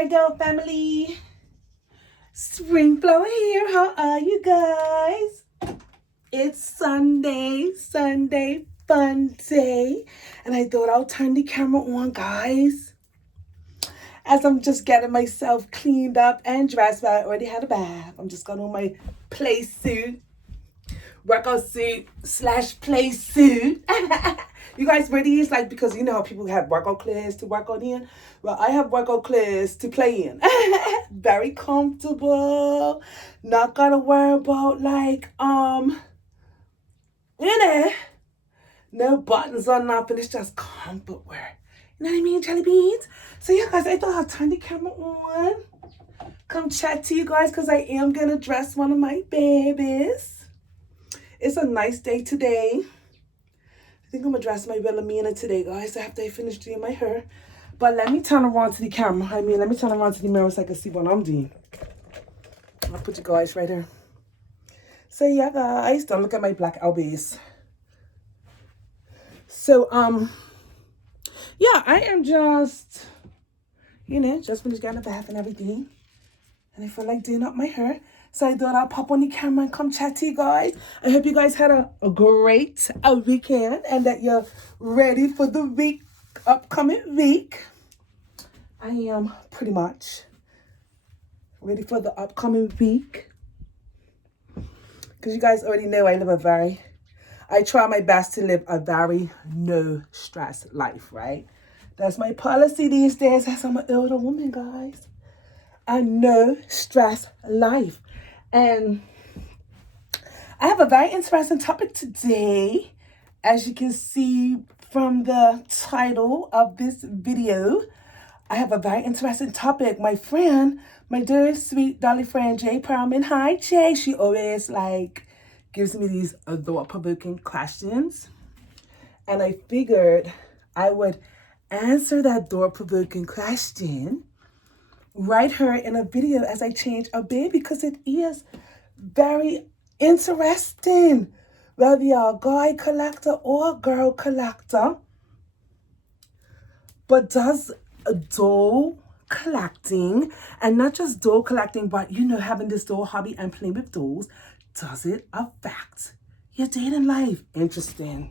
Hi, girl family. Spring Flower here. How are you guys? It's Sunday, fun day. And I thought I'll turn the camera on, guys. As I'm just getting myself cleaned up and dressed, but I already had a bath. I'm just going on my play suit, workout suit / play suit. You guys ready? It's like, because you know how people have workout clothes to work out in? Well, I have workout clothes to play in. Very comfortable. Not gotta worry about no buttons or nothing. It's just comfort wear. You know what I mean, jelly beans? So yeah, guys, I thought I'd turn the camera on. Come chat to you guys, because I am gonna dress one of my babies. It's a nice day today. I think I'm gonna dress my Wilhelmina today, guys, after I finish doing my hair. But let me turn around to the camera. Let me turn around to the mirror so I can see what I'm doing. I'll put you guys right here. So yeah, guys, don't look at my black elbows. So, yeah, I am just, just finished getting a bath and everything. And I feel like doing up my hair. So I thought I'll pop on the camera and come chat to you guys. I hope you guys had a great weekend and that you're ready for the upcoming week. I am pretty much ready for the upcoming week. Because you guys already know I try my best to live a very no stress life, right? That's my policy these days as I'm an older woman, guys. A no stress life. And I have a very interesting topic today. As you can see from the title of this video, I have a very interesting topic. My friend, my dear sweet dolly friend Jay Perlman. Hi Jay. She always gives me these thought-provoking questions. And I figured I would answer that thought-provoking question right here in a video as I change a baby, because it is very interesting. Whether you're a guy collector or a girl collector, but does doll collecting, and not just doll collecting, but having this doll hobby and playing with dolls, does it affect your dating life? Interesting.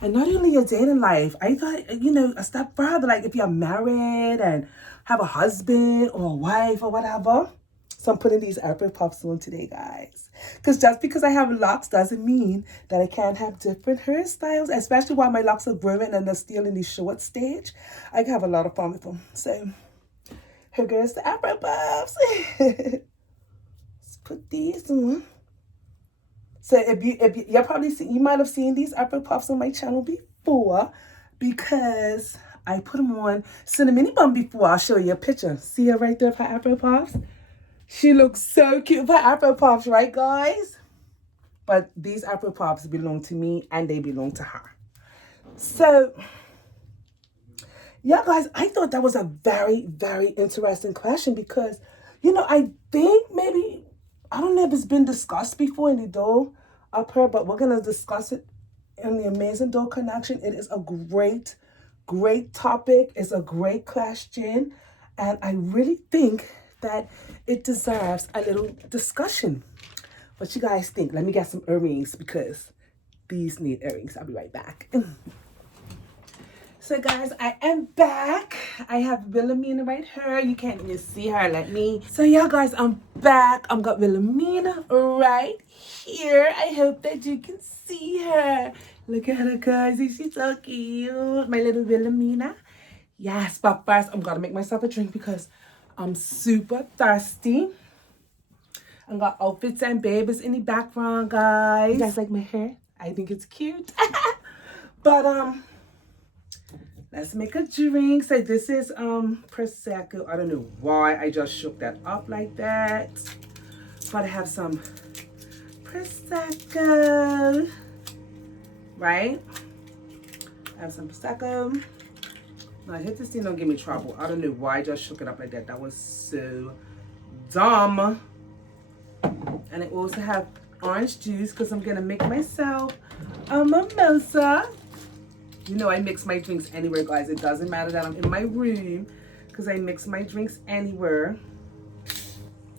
And not only your dating life, I thought, a step further, if you're married and have a husband or a wife or whatever. So I'm putting these April Puffs on today, guys. Because just because I have locks doesn't mean that I can't have different hairstyles, especially while my locks are growing and they're still in the short stage. I can have a lot of fun with them. So here goes the April Puffs. Let's put these on. So if you're probably you might have seen these April Puffs on my channel before, because I put them on Cinnamon Bun before. I'll show you a picture. See her right there for April Puffs? She looks so cute for April Puffs, right, guys? But these April Puffs belong to me and they belong to her. So, yeah, guys, I thought that was a very, very interesting question because, I think maybe, I don't know if it's been discussed before in the doll up here, but we're going to discuss it in the Amazing Doll Connection. It is a great, great topic. It's a great question. And I really think that it deserves a little discussion. What you guys think? Let me get some earrings because these need earrings. I'll be right back. So guys, I am back. I have Wilhelmina right here. You can't even see her. So yeah, guys, I'm back. I've got Wilhelmina right here. I hope that you can see her. Look at her, guys. She's so cute. My little Wilhelmina. Yes, but first I'm gonna make myself a drink because I'm super thirsty. I got outfits and babies in the background, guys. You guys like my hair? I think it's cute. But let's make a drink. So this is Prosecco. I don't know why I just shook that up like that. But I have some Prosecco. Right? I have some Prosecco. Now I hope this thing don't give me trouble. I don't know why I just shook it up like that. That was so dumb. And I also have orange juice because I'm going to make myself a mimosa. I mix my drinks anywhere, guys. It doesn't matter that I'm in my room. because I mix my drinks anywhere.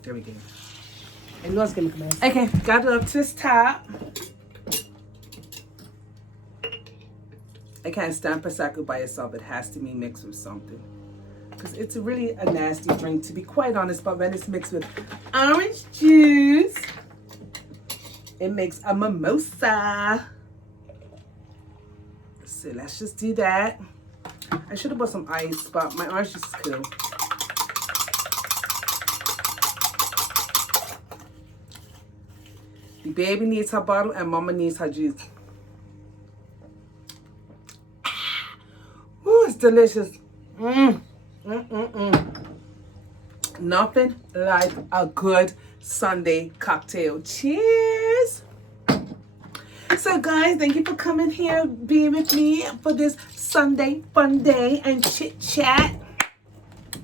There we go. I know it's gonna come out. Okay, got it up to its top. I can't stand Prosecco by itself. It has to be mixed with something. Because it's really a nasty drink, to be quite honest. But when it's mixed with orange juice, it makes a mimosa. So let's just do that. I should have bought some ice, but my orange juice is cool. The baby needs her bottle and mama needs her juice. Ooh, it's delicious. Nothing like a good Sunday cocktail. Cheers. So guys, thank you for coming here, being with me for this Sunday fun day and chit chat.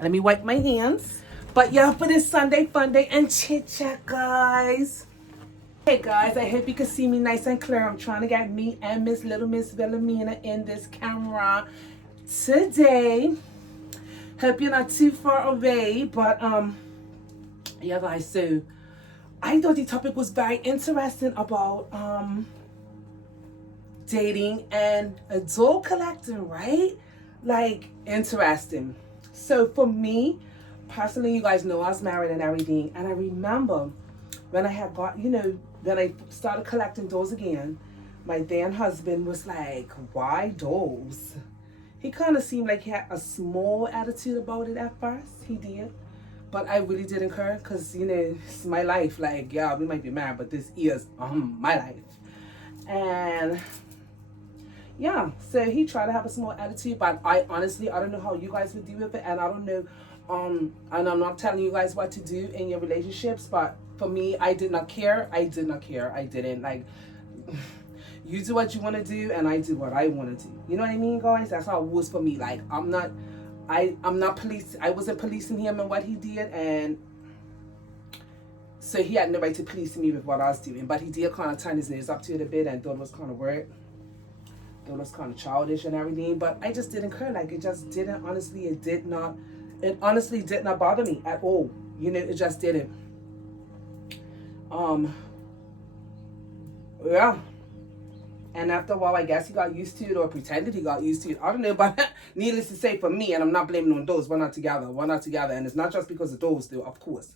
Let me wipe my hands. But yeah, for this Sunday fun day and chit chat, guys. Hey guys, I hope you can see me nice and clear. I'm trying to get me and Miss Wilhelmina in this camera today. Hope you're not too far away, but yeah guys, so I thought the topic was very interesting about dating and a doll collecting, right? Like, interesting. So for me personally, you guys know I was married and everything, and I remember when I had got, you know, when I started collecting dolls again, my then husband was like, why dolls? He kind of seemed like he had a small attitude about it at first. He did. But I really didn't care because, you know, it's my life. Like, yeah, we might be married, but this is my life. And yeah, so he tried to have a small attitude, but I honestly don't know how you guys would deal with it. And I don't know, and I'm not telling you guys what to do in your relationships, but for me, I did not care. I didn't. Like, you do what you want to do, and I do what I want to do. You know what I mean, guys? That's how it was for me. Like, I'm not police. I wasn't policing him and what he did, and so he had no right to police me with what I was doing. But he did kind of turn his nose up to it a bit and thought it was kind of weird. Thought it was kind of childish and everything. But I just didn't care. Like, it just didn't. Honestly, it honestly did not bother me at all. You know, it just didn't. Yeah. And after a while, I guess he got used to it or pretended he got used to it. I don't know, but needless to say, for me, and I'm not blaming on those, we're not together. And it's not just because of those, though, of course.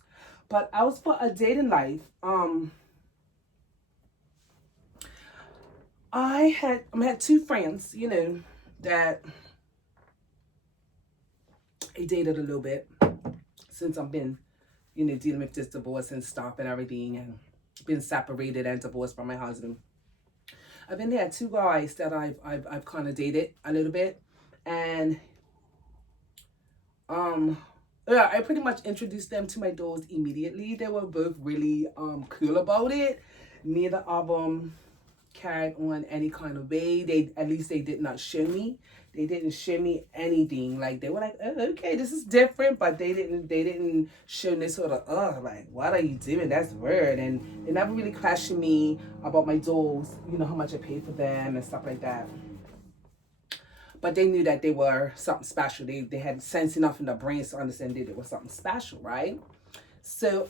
But I was for a dating life. I had two friends, you know, that I dated a little bit since I've been, you know, dealing with this divorce and stuff and everything, and been separated and divorced from my husband. I've been there, two guys that I've kind of dated a little bit, and yeah, I pretty much introduced them to my dolls immediately. They were both really cool about it. Neither of them carried on any kind of way. They did not show me. They didn't show me anything. Like, they were like, oh, okay, this is different, but they didn't show me sort of, like, what are you doing? That's weird. And they never really questioned me about my dolls, you know, how much I paid for them and stuff like that. But they knew that they were something special. They had sense enough in their brains to understand that it was something special, right? So,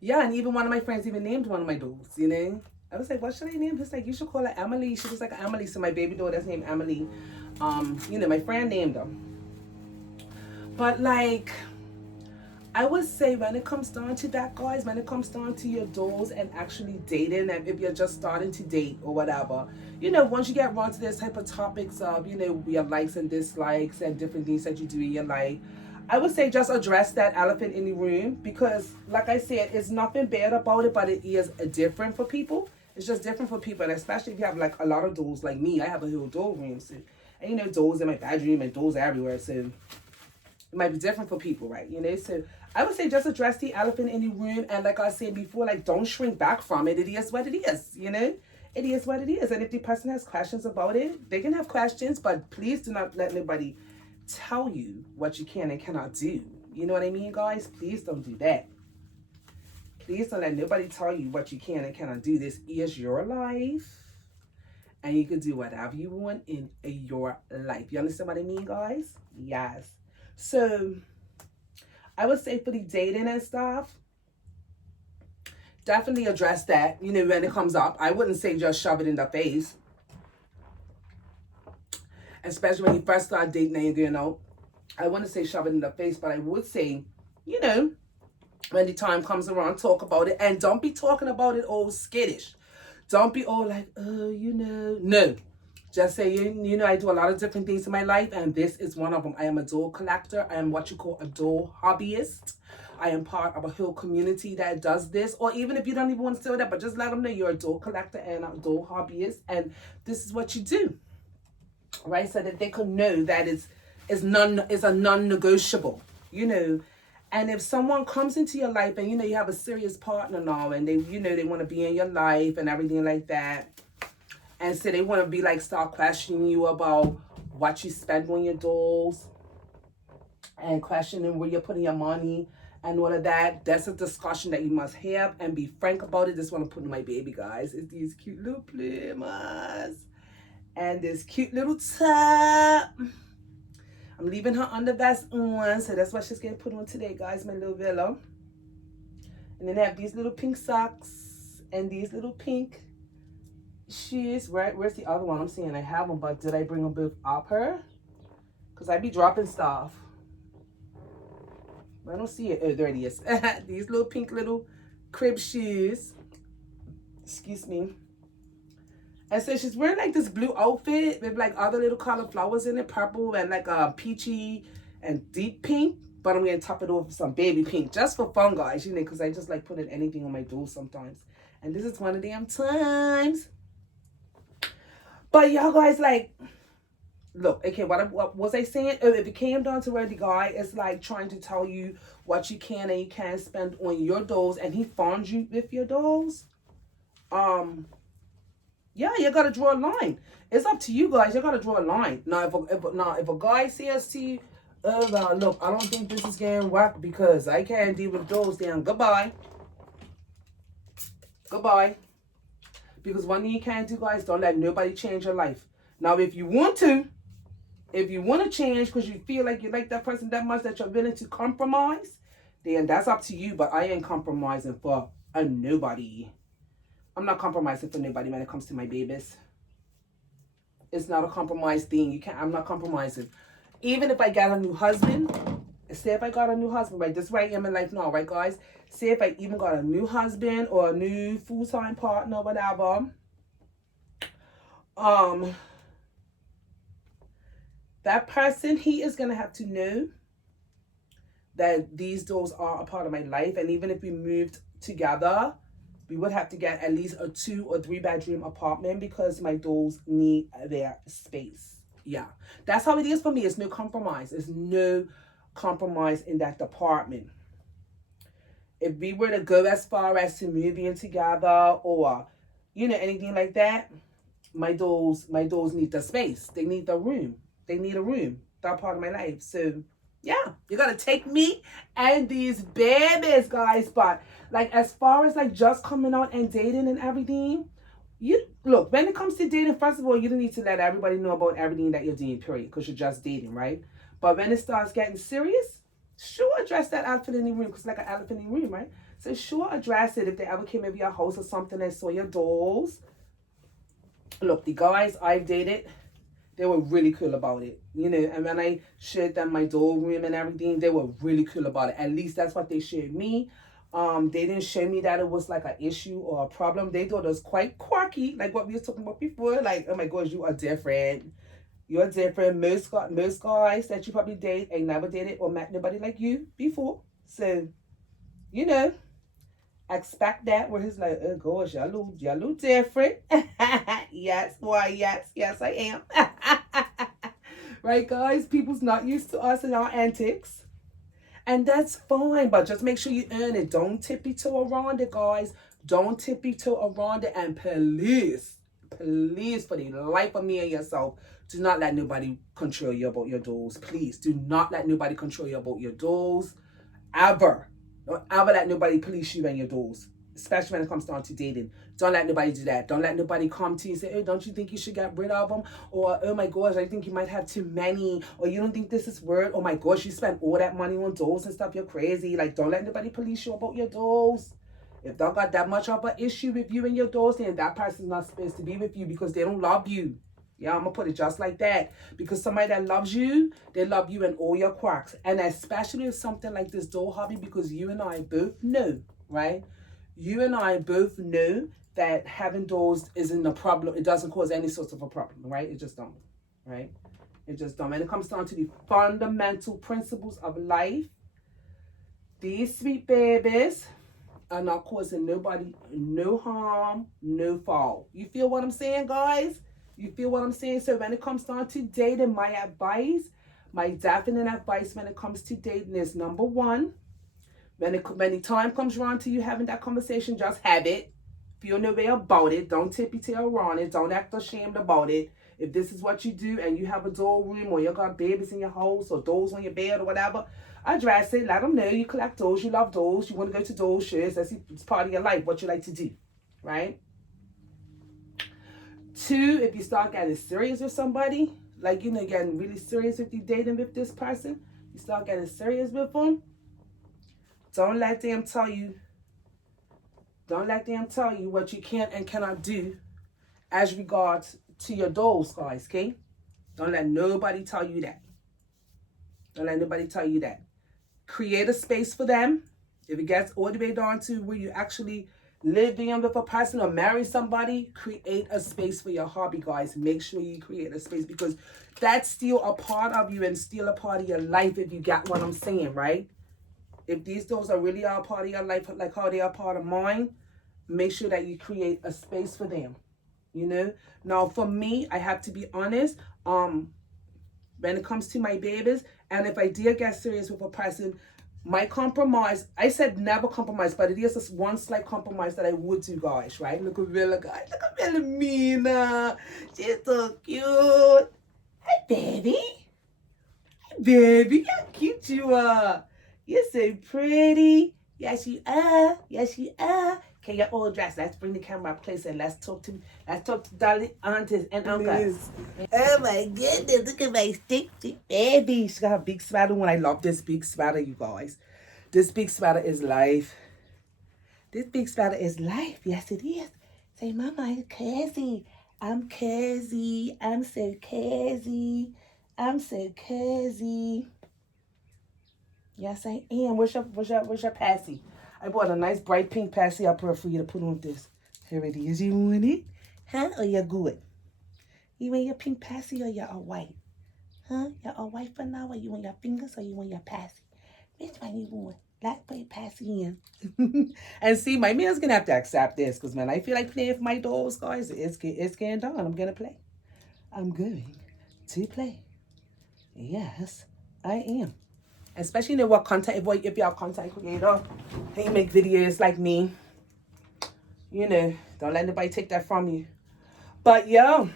yeah, and even one of my friends even named one of my dolls, you know? I was like, what should I name? He's like, you should call her Emily. She was like Emily. So my baby daughter's named Emily. You know, my friend named her. But like, I would say when it comes down to that, guys, when it comes down to your dolls and actually dating, and if you're just starting to date or whatever, you know, once you get around to this type of topics of, you know, your likes and dislikes and different things that you do in your life, I would say just address that elephant in the room, because like I said, it's nothing bad about it, but it is different for people. It's just different for people, and especially if you have like a lot of dolls like me. I have a whole doll room, so, and you know, dolls in my bedroom and dolls everywhere, so it might be different for people, right? You know, so I would say just address the elephant in the room, and like I said before, like, don't shrink back from it. It is what it is, you know? It is what it is. And if the person has questions about it, they can have questions, but please do not let anybody tell you what you can and cannot do. You know what I mean, guys? Please don't do that. Please don't let nobody tell you what you can and cannot do. This is your life. and you can do whatever you want in your life. You understand what I mean, guys? Yes. So I would say for the dating and stuff, definitely address that, you know, when it comes up. I wouldn't say just shove it in the face, especially when you first start dating and you're going out. I wouldn't say shove it in the face, but I would say, you know, when the time comes around, talk about it. And don't be talking about it all skittish. Don't be all like, oh, you know. No. Just say, you know, I do a lot of different things in my life, and this is one of them. I am a doll collector. I am what you call a doll hobbyist. I am part of a whole community that does this. Or even if you don't even want to say that, but just let them know you're a doll collector and a doll hobbyist, and this is what you do. Right? So that they can know that it's a non-negotiable, you know. And if someone comes into your life and, you know, you have a serious partner now and they, you know, they want to be in your life and everything like that. And so they want to be like, start questioning you about what you spend on your dolls and questioning where you're putting your money and all of that. That's a discussion that you must have and be frank about it. This is what I'm putting my baby, guys. It's these cute little plumas and this cute little top. I'm leaving her undervest on, so that's what she's getting put on today, guys, my little Villa. And then I have these little pink socks and these little pink shoes. Where's the other one? I'm saying I have them, but did I bring them both up her? Because I be dropping stuff. I don't see it. Oh, there it is. These little pink little crib shoes. Excuse me. And so she's wearing like this blue outfit with like other little colored flowers in it, purple and like a peachy and deep pink. But I'm going to top it off with some baby pink just for fun, guys, you know, because I just like putting anything on my dolls sometimes. And this is one of them times. But y'all guys, like, look, okay, what was I saying? Oh, if it came down to where the guy is like trying to tell you what you can and you can't spend on your dolls and he funds you with your dolls, yeah, you gotta draw a line. It's up to you guys. You gotta draw a line. Now, if a guy says to you, oh, look, I don't think this is gonna work because I can't deal with those, then goodbye. Goodbye. Because one thing you can't do, guys, don't let nobody change your life. Now, if you want to change because you feel like you like that person that much that you're willing to compromise, then that's up to you. But I ain't compromising for nobody. I'm not compromising for nobody when it comes to my babies. It's not a compromise thing. I'm not compromising. Even if I got a new husband, say if I got a new husband, right? This is where I am in life now, right, guys? Say if I even got a new husband or a new full-time partner, whatever. That person, he is going to have to know that these dolls are a part of my life. And even if we moved together, we would have to get at least a 2 or 3 bedroom apartment because my dolls need their space. Yeah, that's how it is for me. It's no compromise. It's no compromise in that department. If we were to go as far as to moving together or, you know, anything like that, my dolls need the space. They need the room. They need a room. That part of my life. So yeah, you gotta take me and these babies, guys. But like, as far as like just coming out and dating and everything, you look, when it comes to dating, first of all, you don't need to let everybody know about everything that you're doing, period, because you're just dating, right? But when it starts getting serious, sure, address that elephant in the room, because it's like an elephant in the room, right? So sure, address it. If they ever came over your house or something and saw your dolls. Look, the guys I've dated, they were really cool about it, you know. And when I showed them my doll room and everything, they were really cool about it. At least that's what they showed me. They didn't show me that it was like an issue or a problem. They thought it was quite quirky, like what we were talking about before. Like, oh my gosh, you are different. You're different. Most guys that you probably date ain't never dated or met nobody like you before. So, you know, expect that where he's like, oh gosh, y'all look different. Yes, boy, yes, I am. Right, guys? People's not used to us and our antics. And that's fine, but just make sure you earn it. Don't tippy-toe around it, guys. Don't tippy-toe around it. And please, for the life of me and yourself, do not let nobody control you about your dolls. Please, do not let nobody control you about your dolls. Ever. Don't ever let nobody police you and your dolls. especially when it comes down to dating. Don't let nobody do that. Don't let nobody come to you and say, hey, don't you think you should get rid of them? Or, oh my gosh, I think you might have too many. Or you don't think this is worth, oh my gosh, you spent all that money on dolls and stuff, you're crazy. Like, don't let nobody police you about your dolls. If they got that much of an issue with you and your dolls, then that person's not supposed to be with you because they don't love you. Yeah, I'm going to put it just like that. Because somebody that loves you, they love you in all your quirks. And especially with something like this doll hobby, because you and I both know, right? You and I both know that having dolls isn't a problem. It doesn't cause any sort of a problem, right? It just don't, right? It just don't. And it comes down to the fundamental principles of life. These sweet babies are not causing nobody no harm, no fall. You feel what I'm saying, guys? You feel what I'm saying? So when it comes down to dating, my definite advice when it comes to dating is, number one, when the time comes around to you having that conversation, just have it. Feel no way about it. Don't tippy tail around it. Don't act ashamed about it. If this is what you do and you have a doll room or you got babies in your house or dolls on your bed or whatever, address it. Let them know you collect dolls, you love dolls, you want to go to doll shows. It's part of your life, what you like to do, right? Two, if you start getting serious with somebody, like, you know, getting really serious with you dating with this person, you start getting serious with them, don't let them tell you what you can and cannot do as regards to your dolls, guys, okay? Don't let nobody tell you that. Don't let nobody tell you that. Create a space for them. If it gets all the way down to where you actually live in with a person or marry somebody, create a space for your hobby, guys. Make sure you create a space because that's still a part of you and still a part of your life, if you get what I'm saying, right? If these dolls are really a part of your life, like how they are part of mine, make sure that you create a space for them, you know? Now, for me, I have to be honest, when it comes to my babies, and if I did get serious with a person, my compromise, I said never compromise, but it is this one slight compromise that I would do, guys, right? Look at Villa, guys. Look at Wilhelmina. She's so cute. Hi, baby. Hi, baby. How cute you are. You're so pretty. Yes, you are. Yes, you are. Okay, you're all dressed. Let's bring the camera up closer and let's talk to darling aunties and uncles. Oh my goodness, look at my stick baby. She got a big sweater on. I love this big sweater, you guys. This big sweater is life. This big sweater is life. Yes, it is. Say, Mama, I'm cozy. I'm cozy. I'm so cozy. I'm so cozy. Yes, I am. Where's your passy? I bought a nice bright pink passy up here for you to put on this. Here it is. You want it? Huh? Or you're good? You want your pink passy or you're all white? Huh? You're all white for now, or you want your fingers or you want your passy? Which one you want? Black white passy in. And see, my man's gonna have to accept this because, man, I feel like playing with my dolls, guys. It's getting done. I'm gonna play. I'm going to play. Yes, I am. Especially, you know what, content, if you're a content creator and you make videos like me, you know, don't let anybody take that from you. But yeah,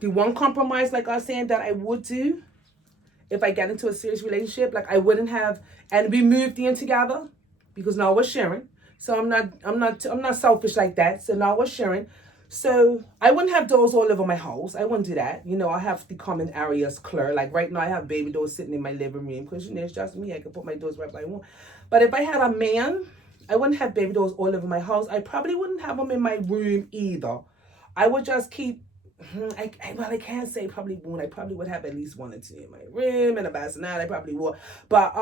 the one compromise, like I was saying, that I would do if I get into a serious relationship, like I wouldn't have, and we moved in together because now we're sharing. So I'm not selfish like that. So now we're sharing. So I wouldn't have dolls all over my house. I wouldn't do that. You know, I have the common areas clear. Like right now I have baby dolls sitting in my living room because, you know, it's just me. I can put my dolls wherever I want. But if I had a man, I wouldn't have baby dolls all over my house. I probably wouldn't have them in my room either. I would just keep, I can't say probably won't. I probably would have at least one or two in my room and a bassinet. I probably would. But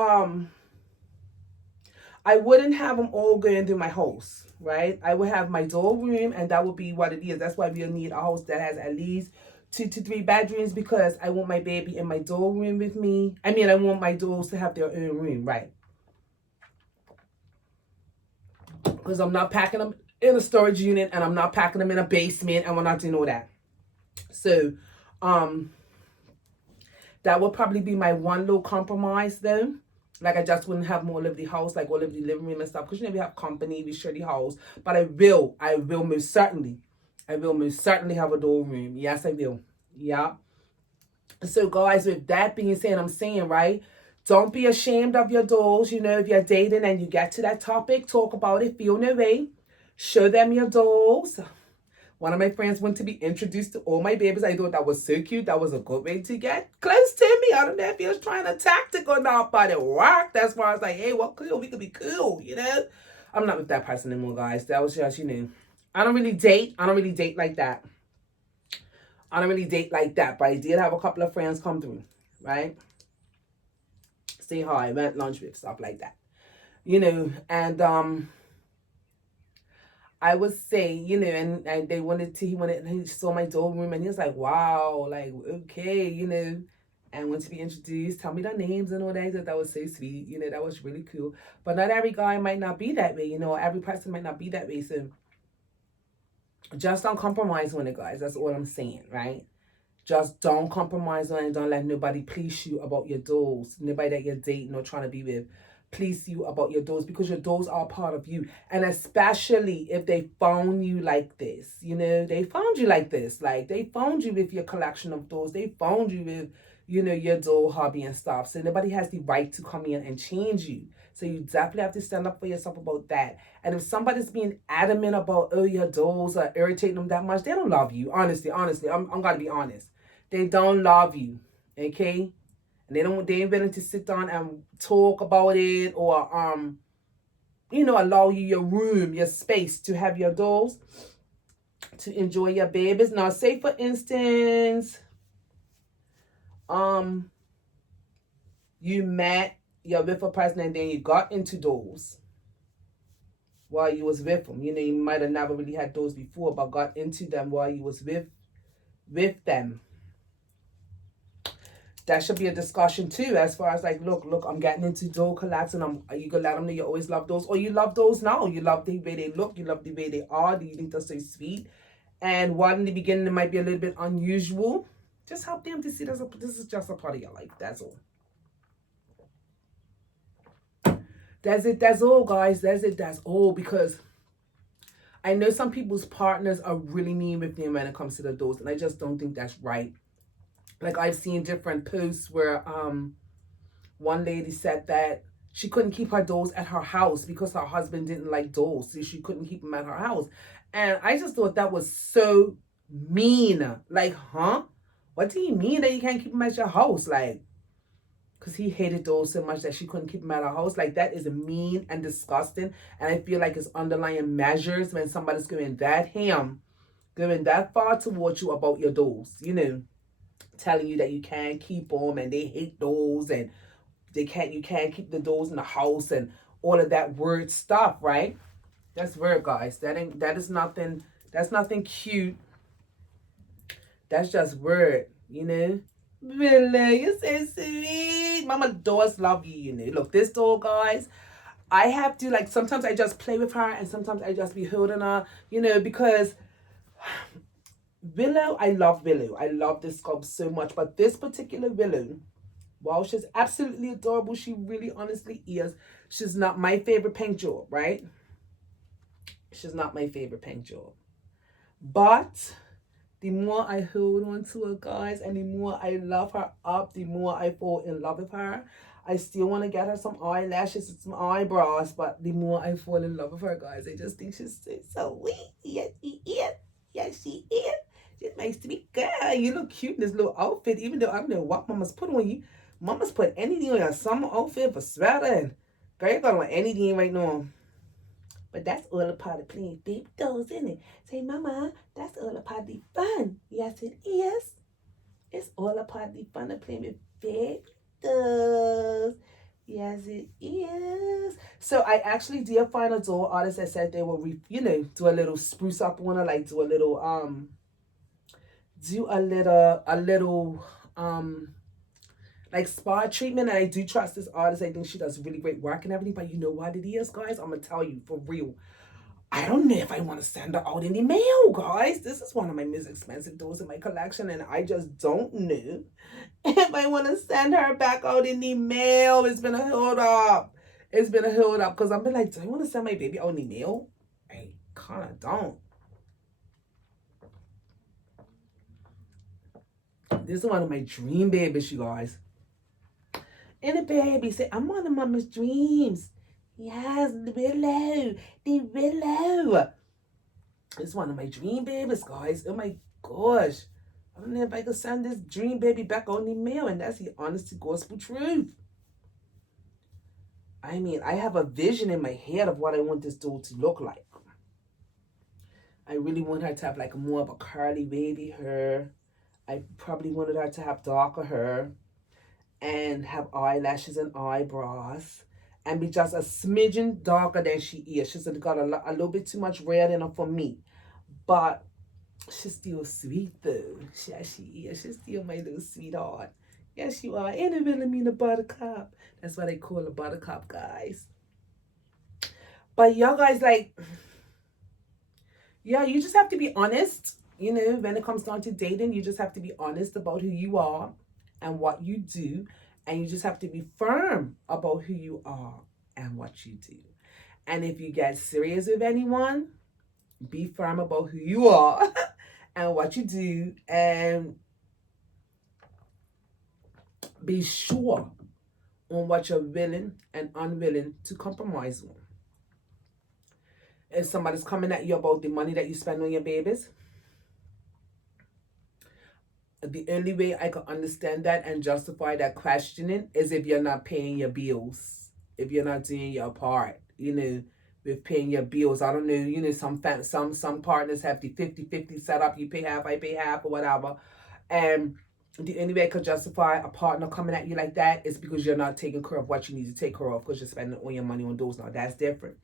I wouldn't have them all going through my house, right? I would have my doll room, and that would be what it is. That's why we'll need a house that has at least 2 to 3 bedrooms, because I want my baby in my doll room with me. I mean, I want my dolls to have their own room, right? Because I'm not packing them in a storage unit, and I'm not packing them in a basement, and we're not doing all that. So, that would probably be my one little compromise, though. Like, I just wouldn't have more of the house, like all of the living room and stuff. Because, you know, we have company, we share the house. But I will most certainly have a doll room. Yes, I will. Yeah. So, guys, with that being said, I'm saying, right, Don't be ashamed of your dolls. You know, if you're dating and you get to that topic, talk about it, feel no way. Show them your dolls. One of my friends went to be introduced to all my babies. I thought that was so cute. That was a good way to get close to me. I don't know if he was trying to tactic or not, but it worked. That's why I was like, hey, well, cool. We could be cool, you know? I'm not with that person anymore, guys. That was just, you know. I don't really date like that. I don't really date like that. But I did have a couple of friends come through, right? Say hi, went lunch with, stuff like that. You know, and I would say, you know, and he saw my doll room and he was like, wow, like, okay, you know, and went to be introduced, tell me their names and all that. I thought that was so sweet, you know, that was really cool. But not every guy might not be that way, you know, every person might not be that way. So just don't compromise on it, guys. That's all I'm saying, right? Just don't compromise on it. Don't let nobody please you about your dolls. Nobody that you're dating or trying to be with please you about your dolls, because your dolls are part of you. And especially if they found you like this, you know, they found you like this. Like, they found you with your collection of dolls. They found you with, you know, your doll hobby and stuff. So nobody has the right to come in and change you. So you definitely have to stand up for yourself about that. And if somebody's being adamant about, oh, your dolls are irritating them that much, they don't love you. Honestly, I'm gonna be honest. They don't love you, okay? And they ain't willing to sit down and talk about it, or you know, allow you your room, your space to have your dolls, to enjoy your babies. Now, say for instance, you're with a person and then you got into dolls while you was with them. You know, you might have never really had dolls before, but got into them while you was with them. That should be a discussion too, as far as like, look, I'm getting into doll collabs, and you gonna let them know you always love those, or you love those now. You love the way they look, you love the way they are. Do you think they're so sweet? And while in the beginning it might be a little bit unusual, just help them to see this is just a part of your life. That's all. That's it. That's all, guys. That's it. That's all. Because I know some people's partners are really mean with them when it comes to the dolls, and I just don't think that's right. Like, I've seen different posts where one lady said that she couldn't keep her dolls at her house because her husband didn't like dolls, so she couldn't keep them at her house. And I just thought that was so mean. Like, huh? What do you mean that you can't keep them at your house? Like, because he hated dolls so much that she couldn't keep them at her house. Like, that is mean and disgusting. And I feel like it's underlying measures when somebody's going that far towards you about your dolls, you know, telling you that you can't keep them and they hate dolls and you can't keep the dolls in the house and all of that weird stuff, right? That's weird, guys. That's nothing cute. That's just weird, you know? Really, you're so sweet. Mama dolls love you, you know. Look, this doll, guys, I have to, like, sometimes I just play with her and sometimes I just be holding her, you know, because Willow, I love Willow. I love this sculpt so much. But this particular Willow, while she's absolutely adorable, she really honestly is, she's not my favorite paint job, right? She's not my favorite paint job. But the more I hold on to her, guys, and the more I love her up, the more I fall in love with her. I still want to get her some eyelashes and some eyebrows, but the more I fall in love with her, guys, I just think she's so sweet. Yes, she is. Yes, she is. She's nice to be girl. You look cute in this little outfit, even though I don't know what Mama's put on you. Mama's put anything on your summer outfit for sweater. And girl, you got on anything right now. But that's all a part of playing baby dolls, isn't it? Say, Mama, that's all a part of the fun. Yes, it is. It's all a part of the fun of playing with baby dolls. Yes, it is. So I actually did find a doll artist that said they will, do a little spruce up on her, like do a little like spa treatment. And I do trust this artist. I think she does really great work and everything. But you know what it is, guys? I'm gonna tell you for real. I don't know if I want to send her out in the mail, guys. This is one of my most expensive dolls in my collection, and I just don't know if I want to send her back out in the mail. It's been a hold up. It's been a hold up because I've been like, do I want to send my baby out in the mail? I kind of don't. This is one of my dream babies, you guys. And the baby say, I'm on the mama's dreams. Yes, the willow. The willow. It's one of my dream babies, guys. Oh my gosh. I don't know if I could send this dream baby back on the mail, and that's the honest to gospel truth. I mean, I have a vision in my head of what I want this doll to look like. I really want her to have like more of a curly baby hair. I probably wanted her to have darker hair and have eyelashes and eyebrows and be just a smidgen darker than she is. She's got a little bit too much red in her for me. But she's still sweet though. She is. She's still my little sweetheart. Yes, you are. And it really mean a buttercup. That's why they call a buttercup, guys. But y'all guys, like, yeah, you just have to be honest. You know, when it comes down to dating, you just have to be honest about who you are and what you do. And you just have to be firm about who you are and what you do. And if you get serious with anyone, be firm about who you are and what you do. And be sure on what you're willing and unwilling to compromise on. If somebody's coming at you about the money that you spend on your babies, the only way I can understand that and justify that questioning is if you're not paying your bills, if you're not doing your part, you know, with paying your bills. I don't know, you know, some partners have the 50-50 set up. You pay half, I pay half, or whatever. And the only way I could justify a partner coming at you like that is because you're not taking care of what you need to take care of because you're spending all your money on those. Now, that's different.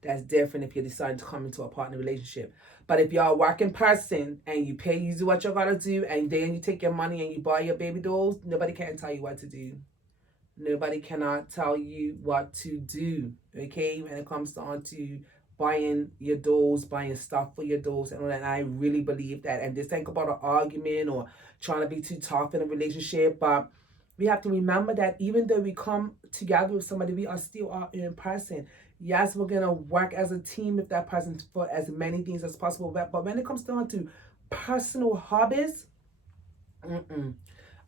That's different if you're deciding to come into a partner relationship. But if you're a working person and you pay, you do what you gotta do, and then you take your money and you buy your baby dolls, nobody can tell you what to do. Nobody cannot tell you what to do, okay? When it comes down to buying your dolls, buying stuff for your dolls, and all that. And I really believe that. And this ain't about an argument or trying to be too tough in a relationship, but we have to remember that even though we come together with somebody, we are still our own person. Yes, we're going to work as a team with that person for as many things as possible. But when it comes down to personal hobbies,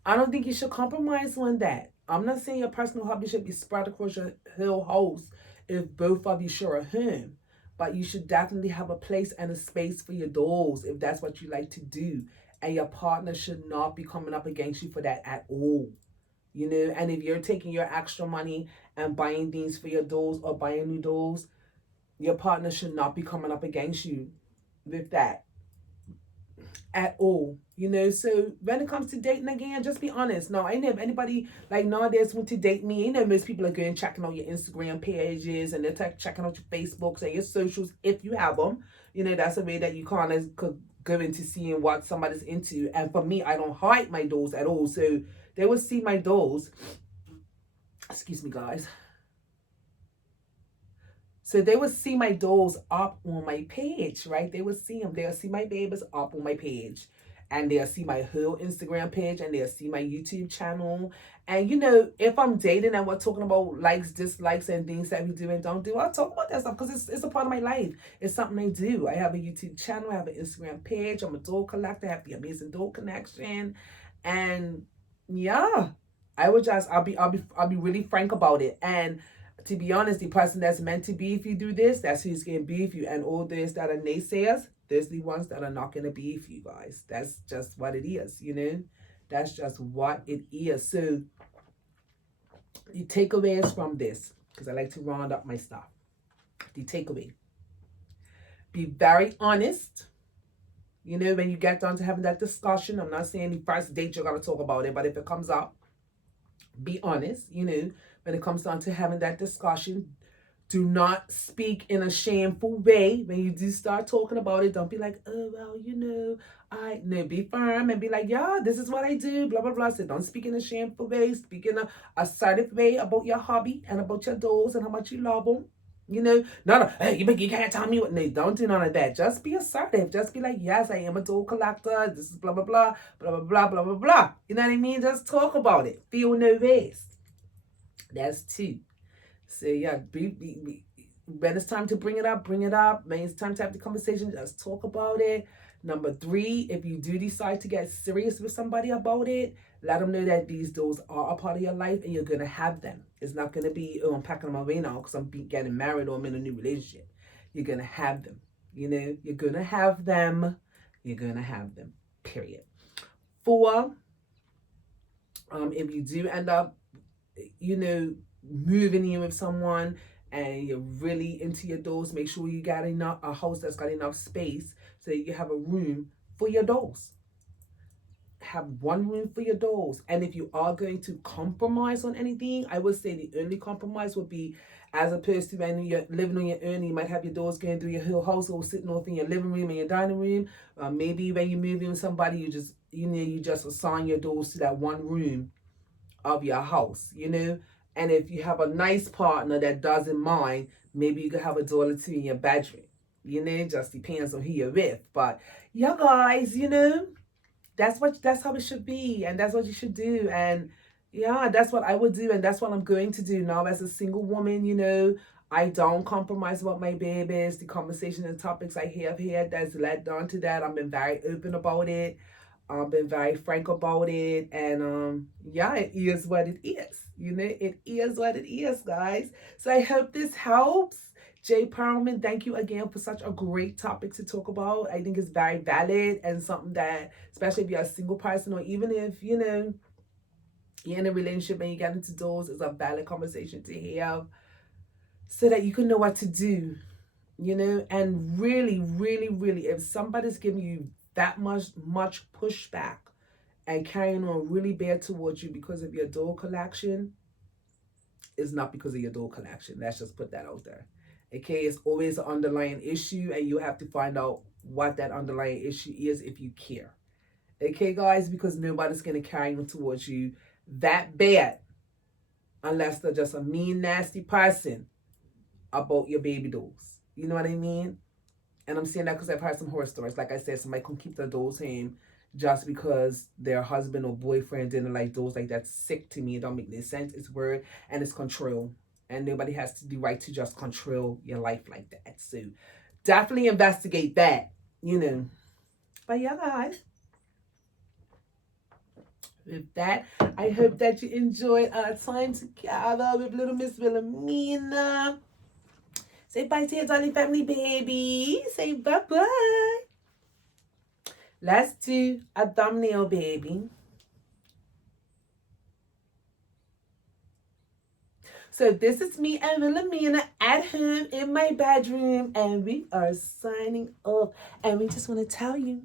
I don't think you should compromise on that. I'm not saying your personal hobby should be spread across your whole house if both of you share a home. But you should definitely have a place and a space for your dolls if that's what you like to do. And your partner should not be coming up against you for that at all. You know, and if you're taking your extra money and buying things for your dolls or buying new dolls, your partner should not be coming up against you with that at all. You know, so when it comes to dating again, just be honest. No, I know if anybody like nowadays want to date me, you know, most people are going checking out your Instagram pages and they're checking out your Facebooks and your socials if you have them. You know, that's a way that you kind of could go into seeing what somebody's into. And for me, I don't hide my dolls at all. So they will see my dolls. Excuse me, guys. So they would see my dolls up on my page, right? They would see them. They'll see my babies up on my page. And they'll see my whole Instagram page and they'll see my YouTube channel. And, you know, if I'm dating and we're talking about likes, dislikes, and things that we do and don't do, I'll talk about that stuff because it's a part of my life. It's something I do. I have a YouTube channel. I have an Instagram page. I'm a doll collector. I have the Amazing Doll Connection. And, yeah, I'll be really frank about it. And to be honest, the person that's meant to be if you do this, that's who's going to be if you. And all those that are naysayers, there's the ones that are not going to be if you guys. That's just what it is, you know? That's just what it is. So the takeaways from this, because I like to round up my stuff. The takeaway. Be very honest. You know, when you get down to having that discussion, I'm not saying the first date you're going to talk about it, but if it comes up, be honest, you know, when it comes down to having that discussion. Do not speak in a shameful way. When you do start talking about it, don't be like, oh, well, you know, no, be firm and be like, yeah, this is what I do, blah, blah, blah. So don't speak in a shameful way. Speak in a assertive way about your hobby and about your dolls and how much you love them. You know, not hey, you can't tell me what. No, don't do none of that. Just be assertive. Just be like, yes, I am a doll collector. This is blah, blah, blah, blah, blah, blah, blah, blah, blah. You know what I mean? Just talk about it. Feel no waste. That's 2. So yeah, when it's time to bring it up, bring it up. When it's time to have the conversation, just talk about it. Number 3, if you do decide to get serious with somebody about it, Let them know that these dolls are a part of your life and you're going to have them. It's not going to be, oh, I'm packing them away now because I'm getting married or I'm in a new relationship. You're going to have them. You know, you're going to have them. You're going to have them, period. 4, if you do end up, you know, moving in with someone and you're really into your dolls, make sure you got a house that's got enough space so that you have a room for your dolls. Have one room for your dolls. And if you are going to compromise on anything, I would say the only compromise would be, as opposed to when you're living on your own, you might have your dolls going through your whole household, sitting off in your living room and your dining room. Maybe when you move in with somebody, you just assign your dolls to that one room of your house, you know. And if you have a nice partner that doesn't mind, maybe you could have a doll or two in your bedroom. You know, just depends on who you're with. But yeah, guys, you know, that's how it should be, and that's what you should do. And yeah, that's what I would do, and that's what I'm going to do now as a single woman. You know, I don't compromise about my babies. The conversation and topics I have here that's led down to that, I've been very open about it. I've been very frank about it, and yeah, it is what it is. You know, it is what it is, guys. So I hope this helps. Jay Perlman, thank you again for such a great topic to talk about. I think it's very valid and something that, especially if you're a single person or even if, you know, you're in a relationship and you get into dolls, is a valid conversation to have so that you can know what to do, you know. And really, really, really, if somebody's giving you that much pushback and carrying on really bad towards you because of your doll collection, it's not because of your doll collection. Let's just put that out there. Okay, it's always an underlying issue, and you have to find out what that underlying issue is if you care. Okay, guys, because nobody's going to carry on towards you that bad unless they're just a mean, nasty person about your baby dolls. You know what I mean? And I'm saying that because I've heard some horror stories. Like I said, somebody can keep their dolls home just because their husband or boyfriend didn't like dolls. Like, that's sick to me. It don't make any sense. It's weird, and it's control. And nobody has the right to just control your life like that. So definitely investigate that, you know. But yeah, guys, with that, I hope that you enjoyed our time together with little Miss Wilhelmina. Say bye to your Dolly family, baby. Say bye-bye. Let's do a thumbnail, baby. So this is me and Wilhelmina at home in my bedroom, and we are signing off. And we just want to tell you,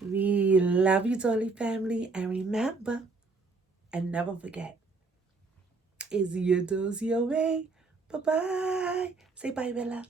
we love you, Dolly family, and remember, and never forget, is your dose your way. Bye-bye. Say bye, Bella.